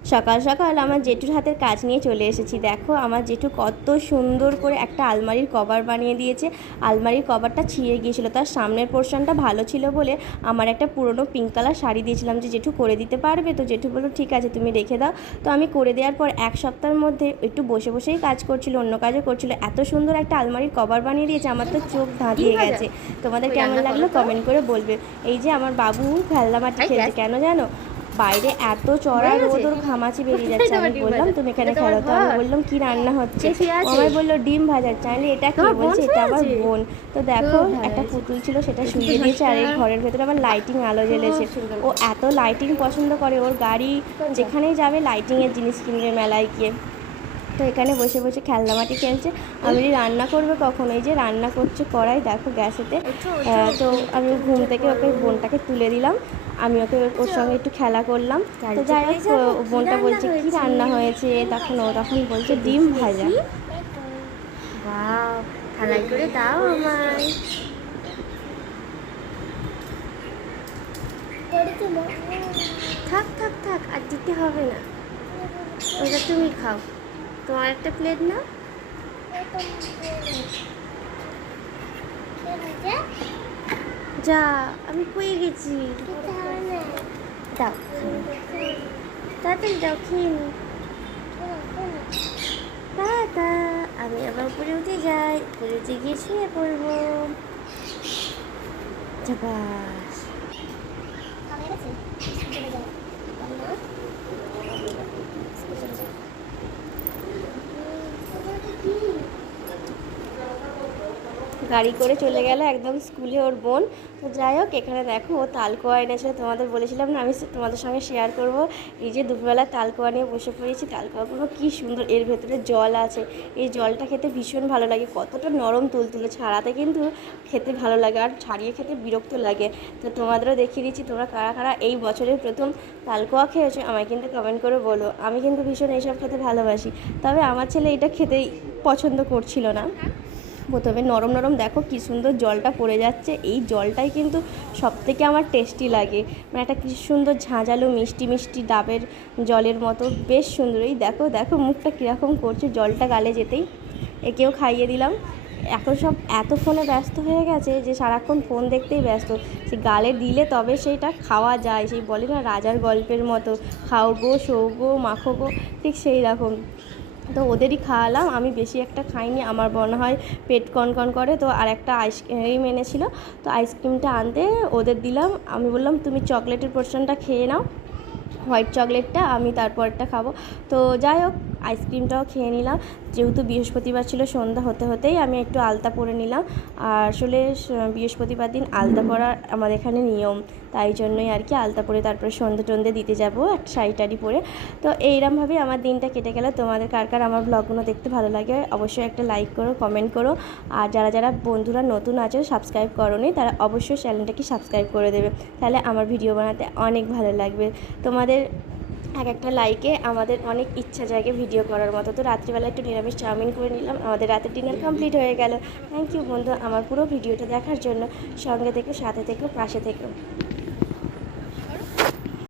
সকাল সকাল আমার জেঠুর হাতের কাজ নিয়ে চলে এসেছি। দেখো আমার জেঠু কত সুন্দর করে একটা আলমারির কভার বানিয়ে দিয়েছে। আলমারির কভারটা ছিঁড়ে গিয়েছিল, তার সামনের পোর্শনটা ভালো ছিল বলে আমার একটা পুরনো পিঙ্ক কালার শাড়ি দিয়েছিলাম যে জেঠু করে দিতে পারবে, তো জেঠু বললো ঠিক আছে তুমি রেখে দাও। তো আমি করে দেওয়ার পর এক সপ্তাহের মধ্যে একটু বসে বসেই কাজ করছিল, অন্য কাজও করছিল, এত সুন্দর একটা আলমারির কভার বানিয়ে দিয়েছে আমার তো চোখ ধাঁধিয়ে গেছে। তোমাদের কেমন লাগলো কমেন্ট করে বলবে। এই যে আমার বাবু খেলনা মাটি খেলছে, কেন জানো বাইরে এত চড়া রোদ, ওর ঘামাচি বেরিয়ে যাচ্ছে। আমি বললাম তুমি এখানে খেলো, তো আমি বললাম কি রান্না হচ্ছে, আমায় বললো ডিম ভাজা। চাইলে এটা কি বলছে, এটা আমার বোন। তো দেখো একটা পুতুল ছিল সেটা শুয়ে দিয়েছে, আর এই ঘরের ভেতরে আবার লাইটিং আলো জ্বেলেছে। ও এত লাইটিং পছন্দ করে, ওর গাড়ি যেখানেই যাবে লাইটিংয়ের জিনিস কিনবে মেলায় গিয়ে। তো এখানে বসে বসে খেলনামাটি খেলছে। আমি রান্না করবে কখন, এই যে রান্না করছে কড়াই দেখো গ্যাসেতে। তো আমি ঘুম থেকে ওকে বোনটাকে তুলে দিলাম, আমি ওকে ওর সঙ্গে একটু খেলা করলাম। তো যাই হোক বোনটা বলছে কি রান্না হয়েছে, তখন বলছে ডিম ভাজা। বাহ, থালাই করে দাও আমায়। থাক থাক থাক, আর দিতে হবে না, ওটা তুমি খাও। তোমার একটা প্লেট না, যা আমি পেয়ে গেছি। দাও তাড়াতাড়ি দাও, খেয়ে নি। দাদা আমি আবার উপরে উঠে যাই, উপরে উঠে গিয়ে শুয়ে পড়বো। বাস গাড়ি করে চলে গেল একদম স্কুলে ওর বোন। তো যাই হোক এখানে দেখো ও তালকোয়া এনেছিল, তোমাদের বলেছিলাম না আমি তোমাদের সঙ্গে শেয়ার করব। এই যে দুপুরবেলা তালকোয়া নিয়ে বসে পড়েছি। তালকোয়াগুলো কী সুন্দর, এর ভেতরে জল আছে, এই জলটা খেতে ভীষণ ভালো লাগে, কতটা নরম তুলতুলে, ছাড়াতে কিন্তু খেতে ভালো লাগে, আর ছাড়িয়ে খেতে বিরক্ত লাগে। তো তোমাদেরও দেখিয়ে দিচ্ছি, তোমরা কারা কারা এই বছরের প্রথম তালকোয়া খেয়েছো আমায় কিন্তু কমেন্ট করে বলো। আমি কিন্তু ভীষণ এইসব খেতে ভালোবাসি, তবে আমার ছেলে এটা খেতেই পছন্দ করছিল না। প্রথমে নরম নরম দেখো কী সুন্দর জলটা পড়ে যাচ্ছে, এই জলটাই কিন্তু সবথেকে আমার টেস্টি লাগে, মানে একটা কী সুন্দর ঝাঁঝালো মিষ্টি মিষ্টি ডাবের জলের মতো, বেশ সুন্দর। এই দেখো দেখো মুখটা কীরকম করছে জলটা গালে যেতেই। একেও খাইয়ে দিলাম। এখন সব এত ফোনে ব্যস্ত হয়ে গেছে যে সারাক্ষণ ফোন দেখতেই ব্যস্ত, সে গালে দিলে তবে সেইটা খাওয়া যায়, সেই বলে না রাজার গল্পের মতো, খাও গো শো গো মাখো গো, ঠিক সেই রকম। তো ওদেরই খাওয়ালাম, আমি বেশি একটা খাইনি, আমার মনে হয় পেট কনকন করে। তো আর একটা আইসক্রিম এনেছিল, তো আইসক্রিমটা আনতে ওদের দিলাম, আমি বললাম তুমি চকলেটের পোর্শনটা খেয়ে নাও, হোয়াইট চকলেটটা, আমি তারপরটা খাবো। তো যাই হোক আইসক্রিমটাও খেয়ে নিলাম। যেহেতু বৃহস্পতিবার ছিল, সন্ধ্যা হতে হতেই আমি একটু আলতা পরে নিলাম, আর আসলে বৃহস্পতিবার দিন আলতা পরার আমাদের এখানে নিয়ম, তাই জন্যই আর কি আলতা পরে তারপরে সন্ধে টন্ধে দিতে যাব একটা শাড়ি টাড়ি পরে। তো এইরমভাবেই আমার দিনটা কেটে গেল। তোমাদের কার কার আমার ব্লগগুলো দেখতে ভালো লাগে অবশ্যই একটা লাইক করো, কমেন্ট করো, আর যারা যারা বন্ধুরা নতুন আছে সাবস্ক্রাইব করোনি তারা অবশ্যই চ্যানেলটাকে সাবস্ক্রাইব করে দেবে, তাহলে আমার ভিডিও বানাতে অনেক ভালো লাগবে। তোমাদের এক একটা লাইকে আমাদের অনেক ইচ্ছা জায়গায় ভিডিও করার মতো। তো রাত্রিবেলা একটু নিরামিষ চাউমিন করে নিলাম, আমাদের রাতের ডিনার কমপ্লিট হয়ে গেল। থ্যাংক ইউ বন্ধু আমার পুরো ভিডিওটা দেখার জন্য, সঙ্গে থেকো, সাথে থেকো, পাশে থেকো।